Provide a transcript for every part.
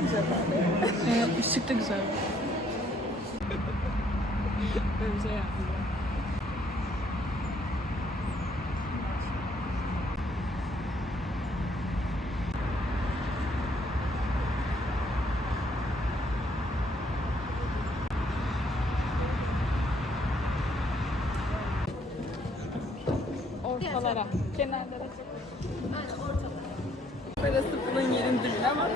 Ee, ışık da güzel. Böyle bir şey yaptım. Ortalara, kenarlara Parası pulun yerin dibine ama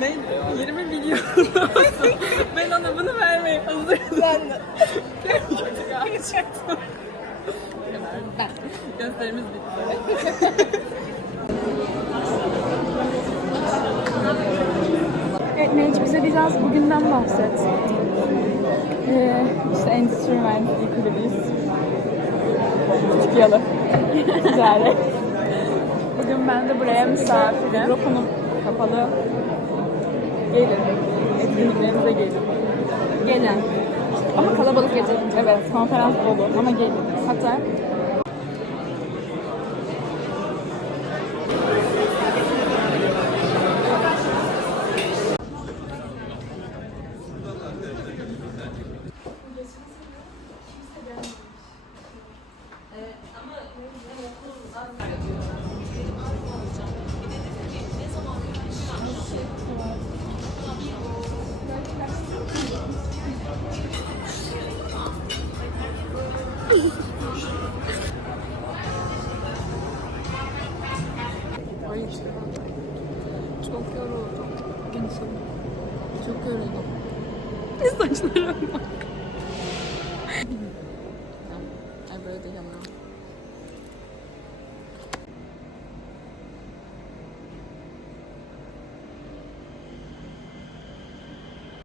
neydi? Yerimi biliyorum. ben ona bunu vermeye hazırım. Ben de. Gerçekten. Ben. Gösterimiz bitti. Evet Meriç bize biraz bugünden bahset. Ee, işte Endüstri Mühendisliği Kulübü'yüz. Küçük yalı. Güzel. Bugün ben de buraya misafirim. Mikrofonum kapalı. Gelin. Etkinliklerimize gelin. Gelin. Ama kalabalık gelecek. Evet, konferans dolu ama gelin. Hatta Hayır. Çok yoruldum. Çok yoruldum. Saçlarım bak.